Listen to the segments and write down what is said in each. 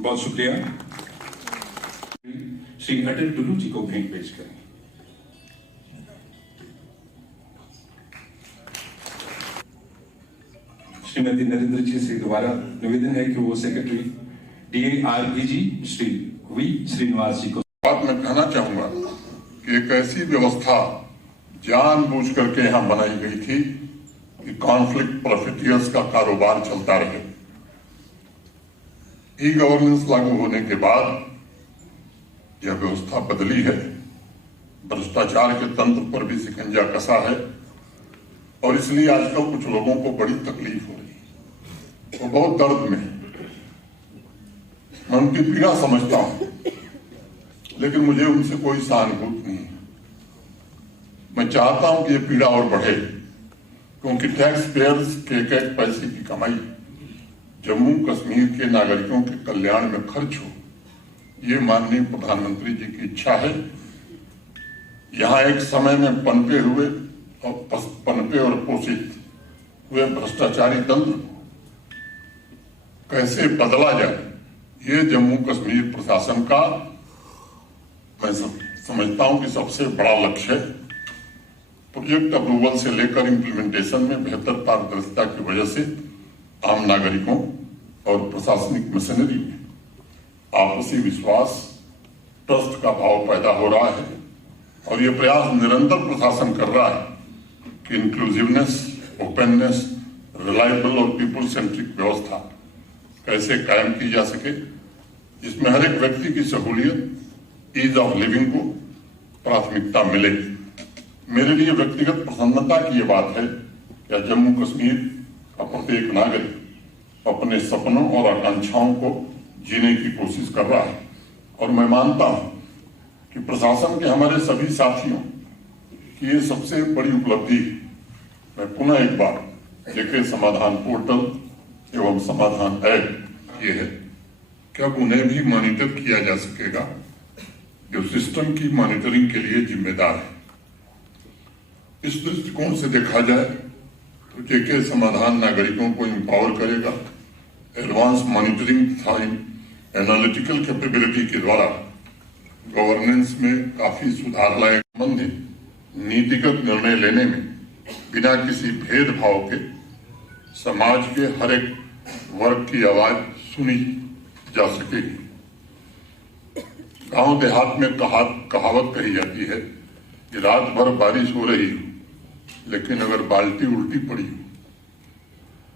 बहुत शुक्रिया। श्री अटल टुडू जी को भेंट पेश करें। श्रीमती नरेंद्र जी से दोबारा निवेदन है कि वो secretary DARPG Shri V Srinivas ji को बात मैं कहना चाहूंगा कि एक ऐसी व्यवस्था जानबूझ करके यहां बनाई गई थी कि कॉन्फ्लिक्ट प्रोफिटियर्स का कारोबार चलता रहे। ई गवर्नेंस लागू होने के बाद यह व्यवस्था बदली है, भ्रष्टाचार के तंत्र पर भी शिकंजा कसा है और इसलिए आजकल कुछ लोगों को बड़ी तकलीफ हो रही है, वो बहुत दर्द में है। मैं उनकी पीड़ा समझता हूं, लेकिन मुझे उनसे कोई सहानुभूति नहीं है। मैं चाहता हूं कि यह पीड़ा और बढ़े, क्योंकि टैक्स पेयर्स के एक पैसे की कमाई जम्मू कश्मीर के नागरिकों के कल्याण में खर्च हो, ये माननीय प्रधानमंत्री जी की इच्छा है। यहां एक समय में पनपे और पोषित हुए भ्रष्टाचारी तंत्र कैसे बदला जाए, ये जम्मू कश्मीर प्रशासन का मैं समझता हूं कि सबसे बड़ा लक्ष्य है। प्रोजेक्ट अप्रूवल से लेकर इम्प्लीमेंटेशन में बेहतर पारदर्शिता की वजह से आम नागरिकों और प्रशासनिक मशीनरी में आपसी विश्वास, ट्रस्ट का भाव पैदा हो रहा है और ये प्रयास निरंतर प्रशासन कर रहा है कि इंक्लूसिवनेस, ओपननेस, रिलायबल और पीपल सेंट्रिक व्यवस्था कैसे कायम की जा सके, जिसमें हर एक व्यक्ति की सहूलियत, ईज ऑफ लिविंग को प्राथमिकता मिले। मेरे लिए व्यक्तिगत प्रसन्नता की यह बात है कि जम्मू कश्मीर का प्रत्येक नागरिक अपने सपनों और आकांक्षाओं को जीने की कोशिश कर रहा है और मैं मानता हूं कि प्रशासन के हमारे सभी साथियों की ये सबसे बड़ी उपलब्धि है। मैं पुनः एक बार जेके समाधान पोर्टल एवं समाधान ऐप ये है कि अब उन्हें भी मॉनिटर किया जा सकेगा जो सिस्टम की मॉनिटरिंग के लिए जिम्मेदार है। इस दृष्टिकोण से देखा जाए तो जेके समाधान नागरिकों को एम्पावर करेगा, एडवांस मॉनिटरिंग तथा एनालिटिकल कैपेबिलिटी के द्वारा गवर्नेंस में काफी सुधार लाए। संबंधित नीतिगत निर्णय लेने में बिना किसी भेदभाव के समाज के हर एक वर्ग की आवाज सुनी जा सकेगी। गांव देहात में कहावत कही जाती है कि रात भर बारिश हो रही हो, लेकिन अगर बाल्टी उल्टी पड़ी हो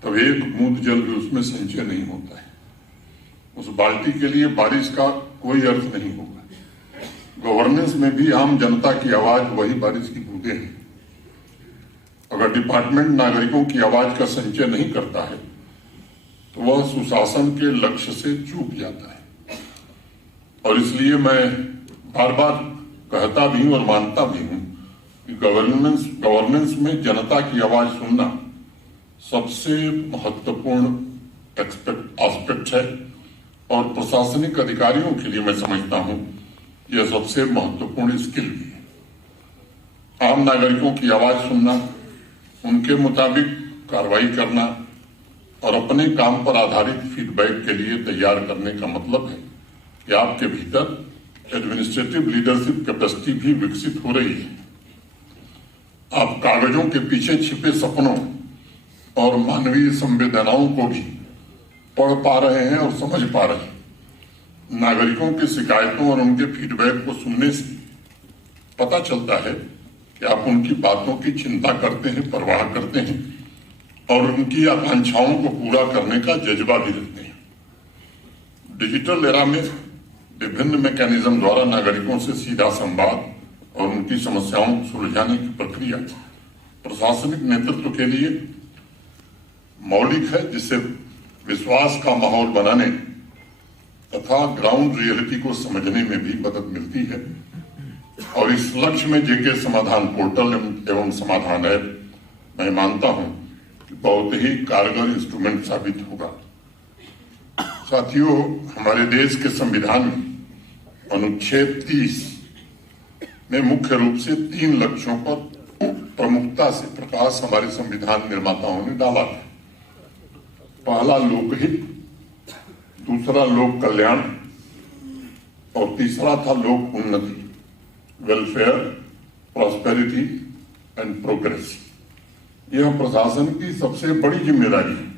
तो एक बूंद जल भी उसमें संचय नहीं होता है। उस बाल्टी के लिए बारिश का कोई अर्थ नहीं होगा। गवर्नेंस में भी आम जनता की आवाज वही बारिश की बूंदें हैं। अगर डिपार्टमेंट नागरिकों की आवाज का संचय नहीं करता है तो वह सुशासन के लक्ष्य से चूक जाता है। और इसलिए मैं बार बार कहता भी हूं और मानता भी हूं कि गवर्नेंस में जनता की आवाज सुनना सबसे महत्वपूर्ण एस्पेक्ट है और प्रशासनिक अधिकारियों के लिए मैं समझता हूं यह सबसे महत्वपूर्ण स्किल भी है। आम नागरिकों की आवाज सुनना, उनके मुताबिक कार्रवाई करना और अपने काम पर आधारित फीडबैक के लिए तैयार करने का मतलब है कि आपके भीतर एडमिनिस्ट्रेटिव लीडरशिप कैपेसिटी भी विकसित हो रही है। आप कागजों के पीछे छिपे सपनों और मानवीय संवेदनाओं को भी पढ़ पा रहे हैं और समझ पा रहे हैं। नागरिकों की शिकायतों और उनके फीडबैक को सुनने से पता चलता है कि आप उनकी बातों की चिंता करते हैं, परवाह करते हैं और उनकी आकांक्षाओं को पूरा करने का जज्बा भी रखते हैं। डिजिटल एरा में विभिन्न मैकेनिज्म द्वारा नागरिकों से सीधा संवाद और उनकी समस्याओं को सुलझाने की प्रक्रिया प्रशासनिक नेतृत्व के लिए मौलिक है, जिससे विश्वास का माहौल बनाने तथा ग्राउंड रियलिटी को समझने में भी मदद मिलती है। और इस लक्ष्य में जेके समाधान पोर्टल एवं समाधान ऐप मैं मानता हूं कि बहुत ही कारगर इंस्ट्रूमेंट साबित होगा। साथियों, हमारे देश के संविधान में अनुच्छेद 30 में मुख्य रूप से 3 लक्ष्यों पर प्रमुखता से प्रकाश हमारे संविधान निर्माताओं ने डाला था। पहला लोकहित, दूसरा लोक कल्याण और तीसरा था लोक उन्नति, वेलफेयर, प्रॉस्पेरिटी एंड प्रोग्रेस। यह प्रशासन की सबसे बड़ी जिम्मेदारी है।